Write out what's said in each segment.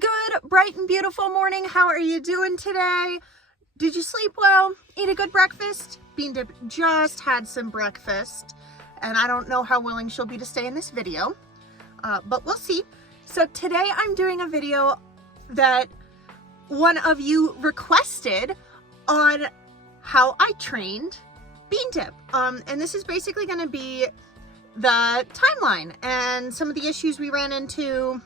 Good, bright and beautiful morning. How are you doing today? Did you sleep well? Eat a good breakfast? Bean Dip just had some breakfast, and I don't know how willing she'll be to stay in this video, but we'll see. So today I'm doing a video that one of you requested on how I trained Bean Dip. And this is basically going to be the timeline and some of the issues we ran into,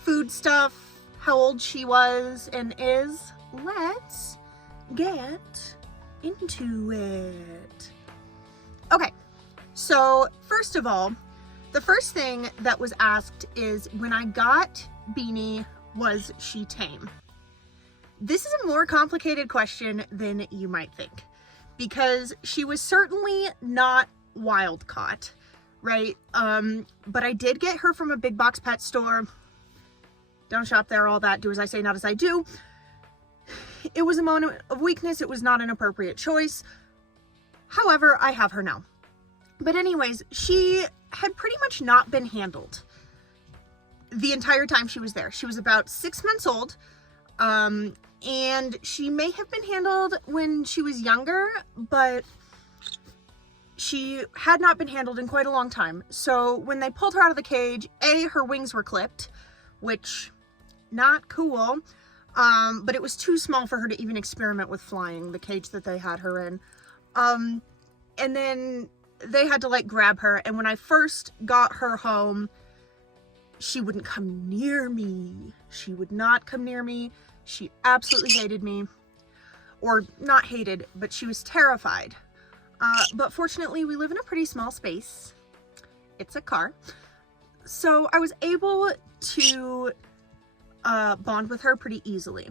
food stuff, how old she was and is. Let's get into it. Okay, so first of all, the first thing that was asked is, when I got Beanie, was she tame? This is a more complicated question than you might think, because she was certainly not wild caught, right? But I did get her from a big box pet store. Don't shop there, all that. Do as I say, not as I do. It was a moment of weakness. It was not an appropriate choice. However, I have her now. But anyways, she had pretty much not been handled the entire time she was there. She was about 6 months old. And she may have been handled when she was younger, but she had not been handled in quite a long time. So when they pulled her out of the cage, her wings were clipped, which not cool. But it was too small for her to even experiment with flying, the cage that they had her in. And then they had to like grab her. And when I first got her home, she wouldn't come near me. She would not come near me. She absolutely hated me. Or not hated, but she was terrified. But fortunately, we live in a pretty small space. It's a car. So I was able to bond with her pretty easily.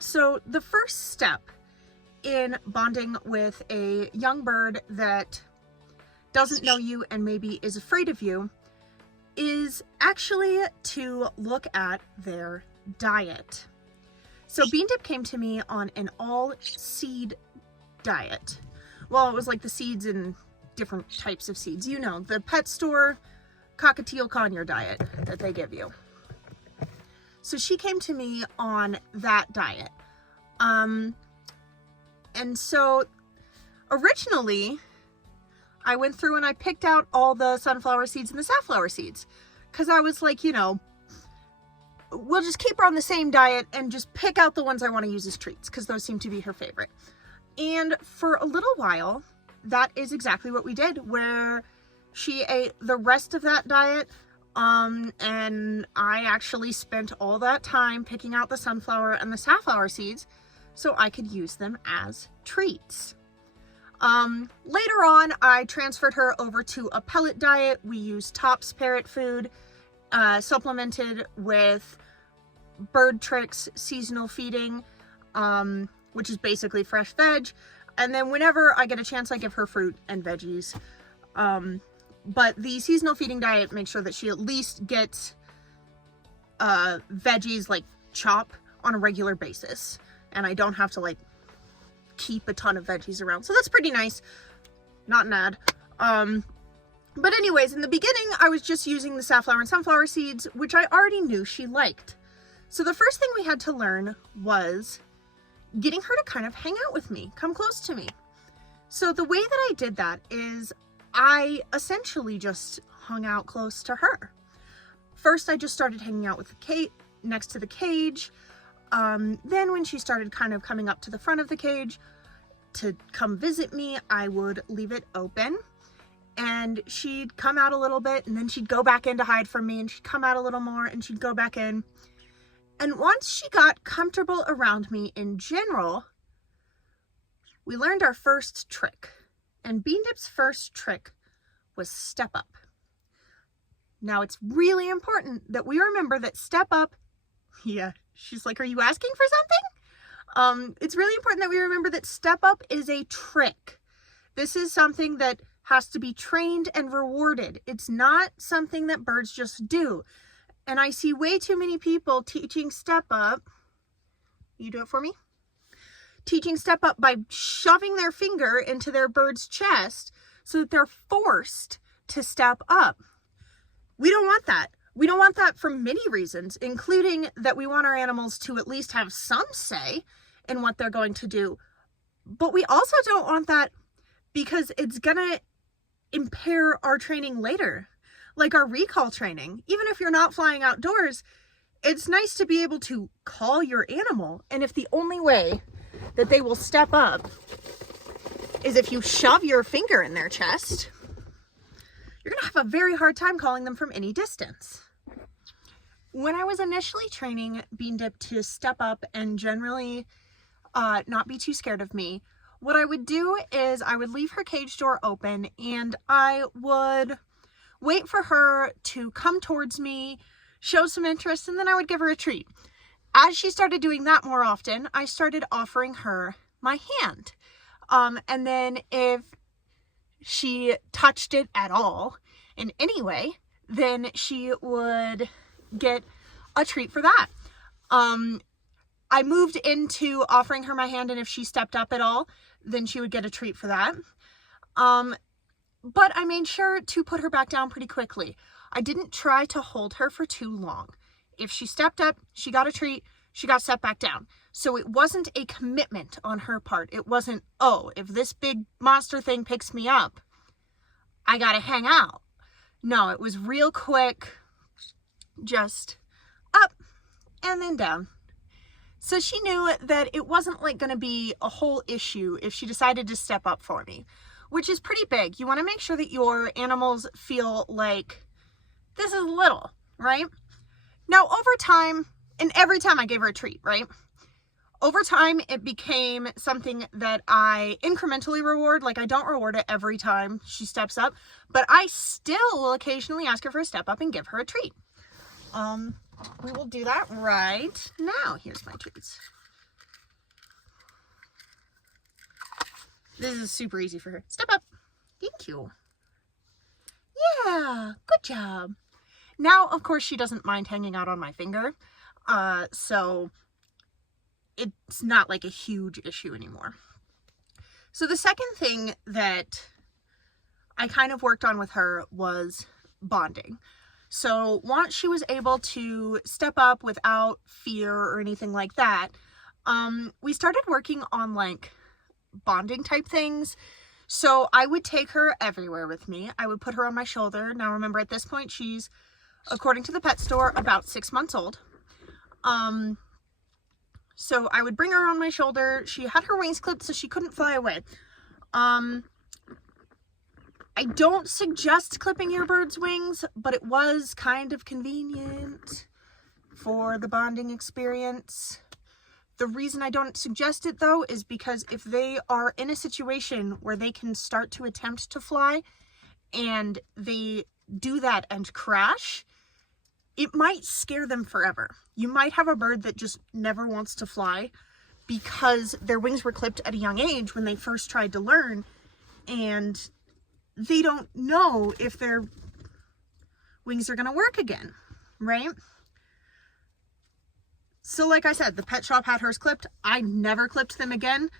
So the first step in bonding with a young bird that doesn't know you and maybe is afraid of you is actually to look at their diet. So Bean Dip came to me on an all seed diet. Well, it was like the seeds and different types of seeds. You know, the pet store cockatiel conure diet that they give you. So she came to me on that diet. And so originally I went through and I picked out all the sunflower seeds and the safflower seeds, because I was like, you know, we'll just keep her on the same diet and just pick out the ones I want to use as treats, because those seem to be her favorite. And for a little while, that is exactly what we did, where she ate the rest of that diet. And I actually spent all that time picking out the sunflower and the safflower seeds so I could use them as treats. Later on, I transferred her over to a pellet diet. We used Top's parrot food, supplemented with Bird Tricks seasonal feeding, which is basically fresh veg. And then whenever I get a chance, I give her fruit and veggies. But the seasonal feeding diet makes sure that she at least gets veggies like chop on a regular basis. And I don't have to like keep a ton of veggies around. So that's pretty nice. Not an ad. But anyways, in the beginning, I was just using the safflower and sunflower seeds, which I already knew she liked. So the first thing we had to learn was getting her to kind of hang out with me, come close to me. So the way that I did that is I essentially just hung out close to her. First, I just started hanging out with the cage, next to the cage. Then when she started kind of coming up to the front of the cage to come visit me, I would leave it open and she'd come out a little bit, and then she'd go back in to hide from me, and she'd come out a little more and she'd go back in. And once she got comfortable around me in general, we learned our first trick. And Bean Dip's first trick was step up. Now, it's really important that we remember that step up, yeah, she's like, are you asking for something? It's really important that we remember that step up is a trick. This is something that has to be trained and rewarded. It's not something that birds just do. And I see way too many people teaching step up. You do it for me? Teaching step up by shoving their finger into their bird's chest so that they're forced to step up. We don't want that. We don't want that for many reasons, including that we want our animals to at least have some say in what they're going to do. But we also don't want that because it's gonna impair our training later, like our recall training. Even if you're not flying outdoors, it's nice to be able to call your animal, and if the only way that they will step up is if you shove your finger in their chest, you're gonna have a very hard time calling them from any distance. When I was initially training Bean Dip to step up and generally not be too scared of me, what I would do is I would leave her cage door open and I would wait for her to come towards me, show some interest, and then I would give her a treat. As she started doing that more often, I started offering her my hand. And then if she touched it at all in any way, then she would get a treat for that. I moved into offering her my hand, and if she stepped up at all, then she would get a treat for that. But I made sure to put her back down pretty quickly. I didn't try to hold her for too long. If she stepped up, she got a treat, she got set back down. So it wasn't a commitment on her part. It wasn't, oh, if this big monster thing picks me up, I gotta hang out. No, it was real quick, just up and then down. So she knew that it wasn't like gonna be a whole issue if she decided to step up for me, which is pretty big. You wanna make sure that your animals feel like this is little, right? Now over time, and every time I gave her a treat, right? Over time, it became something that I incrementally reward. Like, I don't reward it every time she steps up, but I still will occasionally ask her for a step up and give her a treat. We will do that right now. Here's my treats. This is super easy for her. Step up. Thank you. Yeah, good job. Now, of course, she doesn't mind hanging out on my finger. So it's not like a huge issue anymore. So the second thing that I kind of worked on with her was bonding. So once she was able to step up without fear or anything like that, we started working on like bonding type things. So I would take her everywhere with me. I would put her on my shoulder. Now remember, at this point, she's, according to the pet store, about 6 months old. So I would bring her on my shoulder. She had her wings clipped so she couldn't fly away. I don't suggest clipping your bird's wings, but it was kind of convenient for the bonding experience. The reason I don't suggest it though is because if they are in a situation where they can start to attempt to fly and they do that and crash, it might scare them forever. You might have a bird that just never wants to fly because their wings were clipped at a young age when they first tried to learn, and they don't know if their wings are gonna work again, right? So like I said, the pet shop had hers clipped. I never clipped them again,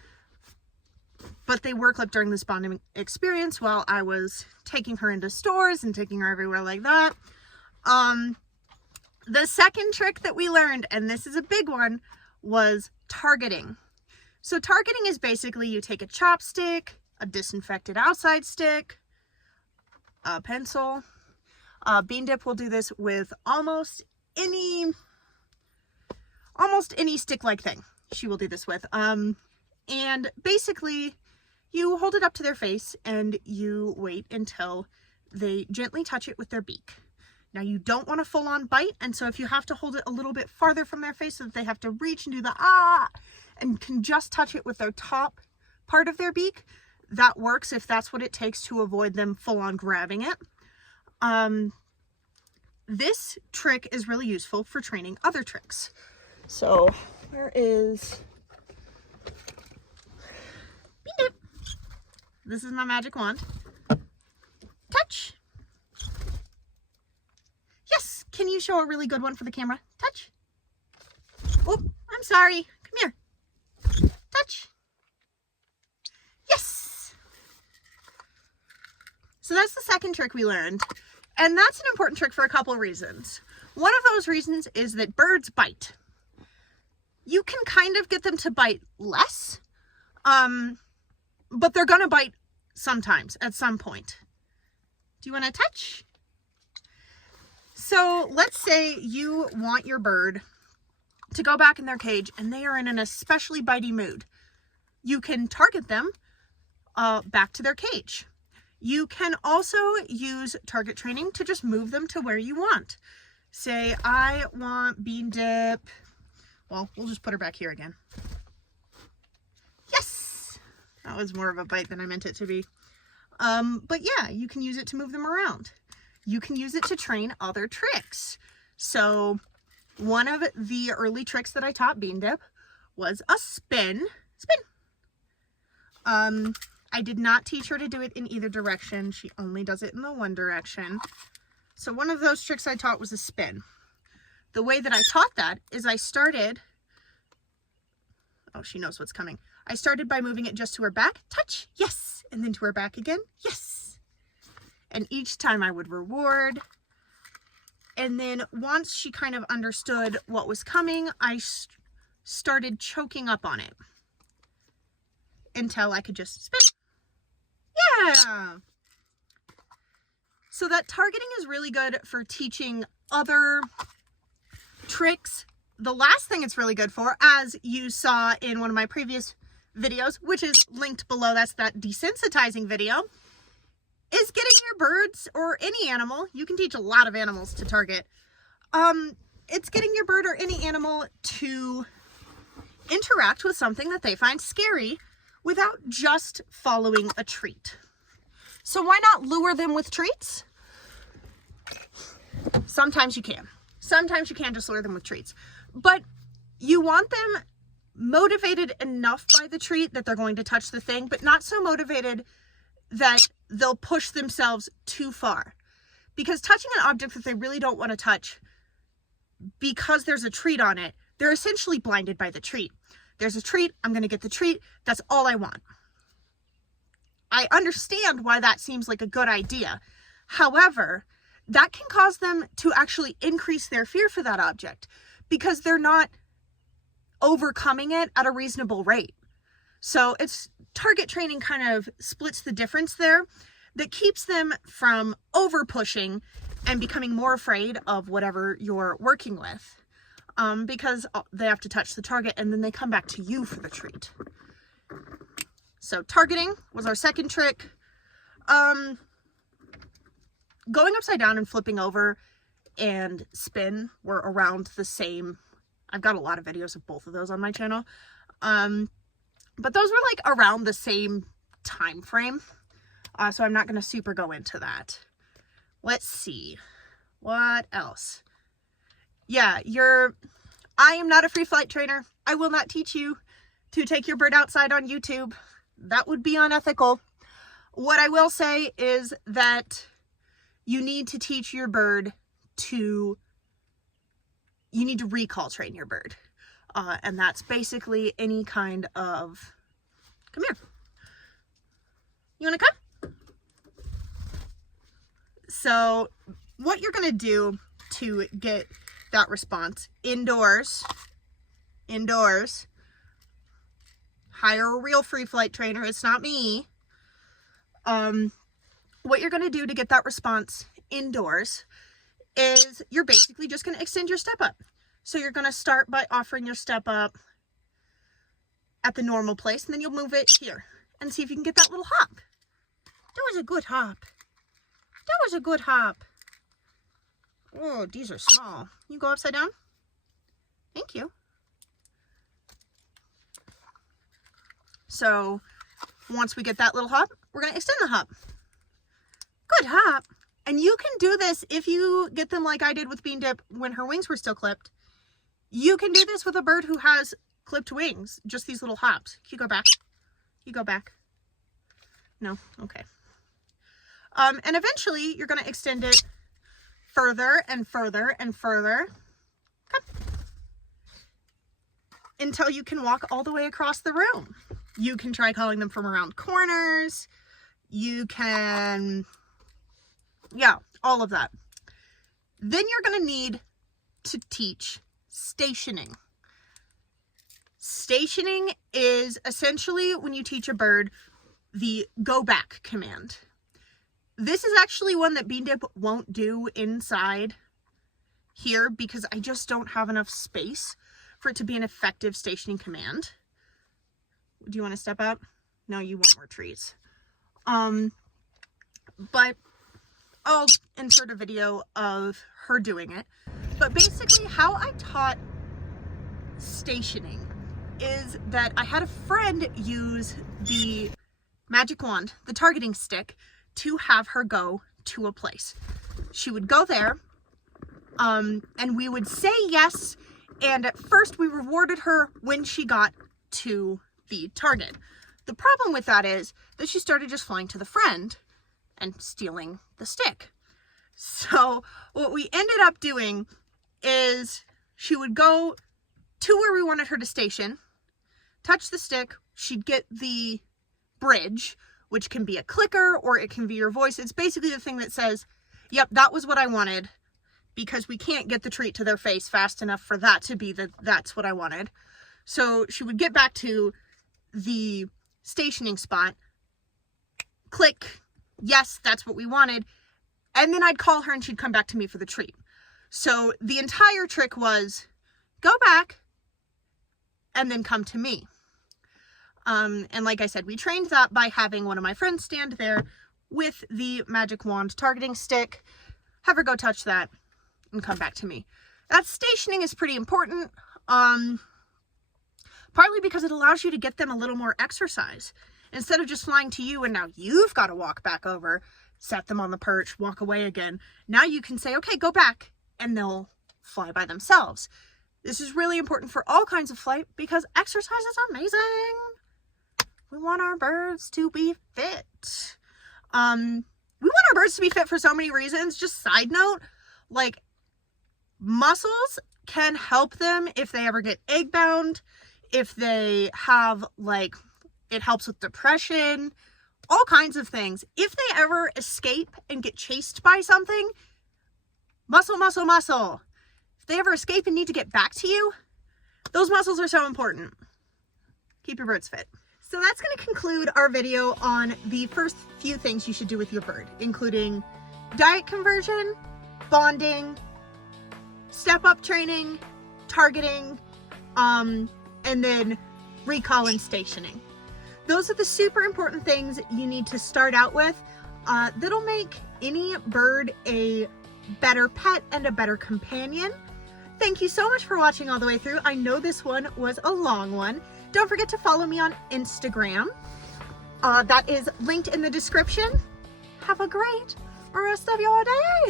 but they were clipped during this bonding experience while I was taking her into stores and taking her everywhere like that. The second trick that we learned, and this is a big one, was targeting. So targeting is basically you take a chopstick, a disinfected outside stick, a pencil. Bean Dip will do this with almost any stick-like thing. She will do this with. And basically you hold it up to their face and you wait until they gently touch it with their beak. Now you don't want a full-on bite, and so if you have to hold it a little bit farther from their face so that they have to reach and do the ah, and can just touch it with their top part of their beak, that works if that's what it takes to avoid them full-on grabbing it. This trick is really useful for training other tricks. So where is Bean Dip? This is my magic wand. Touch. Yes, can you show a really good one for the camera? Touch. Oh, I'm sorry. Come here. Touch. Yes. So that's the second trick we learned. And that's an important trick for a couple of reasons. One of those reasons is that birds bite. You can kind of get them to bite less, but they're going to bite sometimes at some point. Do you want to touch? So let's say you want your bird to go back in their cage and they are in an especially bitey mood. You can target them back to their cage. You can also use target training to just move them to where you want. Say, I want Bean Dip. Well, we'll just put her back here again. Yes! That was more of a bite than I meant it to be. But yeah, you can use it to move them around. You can use it to train other tricks. So one of the early tricks that I taught Bean Dip was a spin. Spin! I did not teach her to do it in either direction. She only does it in the one direction. So one of those tricks I taught was a spin. The way that I taught that is I started, oh, she knows what's coming. I started by moving it just to her back, touch, yes, and then to her back again, yes. And each time I would reward. And then once she kind of understood what was coming, I started choking up on it until I could just spin. Yeah. So that targeting is really good for teaching other tricks. The last thing it's really good for, as you saw in one of my previous videos, which is linked below, that's that desensitizing video, is getting your birds or any animal, you can teach a lot of animals to target, it's getting your bird or any animal to interact with something that they find scary without just following a treat. So why not lure them with treats? Sometimes you can. Sometimes you can just lure them with treats. But you want them motivated enough by the treat that they're going to touch the thing, but not so motivated that they'll push themselves too far. Because touching an object that they really don't want to touch because there's a treat on it, they're essentially blinded by the treat. There's a treat, I'm going to get the treat, that's all I want. I understand why that seems like a good idea. However, that can cause them to actually increase their fear for that object because they're not overcoming it at a reasonable rate. So it's target training kind of splits the difference there that keeps them from over pushing and becoming more afraid of whatever you're working with. Because they have to touch the target and then they come back to you for the treat. So targeting was our second trick. Going upside down and flipping over and spin were around the same. I've got a lot of videos of both of those on my channel. But those were like around the same time frame. So I'm not going to super go into that. Let's see. What else? Yeah, I am not a free flight trainer. I will not teach you to take your bird outside on YouTube. That would be unethical. What I will say is that you need to teach your bird you need to recall train your bird. And that's basically any kind of, come here. You want to come? So what you're going to do to get that response indoors, hire a real free flight trainer. It's not me. What you're going to do to get that response indoors is you're basically just going to extend your step up. So you're going to start by offering your step up at the normal place, and then you'll move it here and see if you can get that little hop. That was a good hop. That was a good hop. Oh, these are small. You go upside down? Thank you. So once we get that little hop, we're going to extend the hop. Good hop. And you can do this if you get them like I did with Bean Dip when her wings were still clipped. You can do this with a bird who has clipped wings, just these little hops. Can you go back? You go back. No? Okay. And eventually you're going to extend it further and further and further. Come. Until you can walk all the way across the room. You can try calling them from around corners. You can, yeah, all of that. Then you're going to need to teach stationing. Stationing is essentially when you teach a bird the go back command. This is actually one that Bean Dip won't do inside here because I just don't have enough space for it to be an effective stationing command. Do you want to step out? No, you want more trees. But I'll insert a video of her doing it. But basically how I taught stationing is that I had a friend use the magic wand, the targeting stick, to have her go to a place. She would go there, and we would say yes, and at first we rewarded her when she got to the target. The problem with that is that she started just flying to the friend and stealing the stick. So what we ended up doing is she would go to where we wanted her to station, touch the stick, she'd get the bridge, which can be a clicker or it can be your voice. It's basically the thing that says, yep, that was what I wanted, because we can't get the treat to their face fast enough for that to be that's what I wanted. So she would get back to the stationing spot, click, yes, that's what we wanted, and then I'd call her and she'd come back to me for the treat. So the entire trick was go back and then come to me. And like I said, we trained that by having one of my friends stand there with the magic wand targeting stick, have her go touch that, and come back to me. That stationing is pretty important, partly because it allows you to get them a little more exercise. Instead of just flying to you and now you've got to walk back over, set them on the perch, walk away again. Now you can say, okay, go back, and they'll fly by themselves. This is really important for all kinds of flight because exercise is amazing. We want our birds to be fit. We want our birds to be fit for so many reasons. Just side note, like muscles can help them if they ever get egg bound, if they have like, it helps with depression, all kinds of things. If they ever escape and get chased by something, muscle, muscle, muscle. If they ever escape and need to get back to you, those muscles are so important. Keep your birds fit. So that's going to conclude our video on the first few things you should do with your bird, including diet conversion, bonding, step-up training, targeting, and then recall and stationing. Those are the super important things you need to start out with that'll make any bird a better pet and a better companion. Thank you so much for watching all the way through. I know this one was a long one. Don't forget to follow me on Instagram. That is linked in the description. Have a great rest of your day.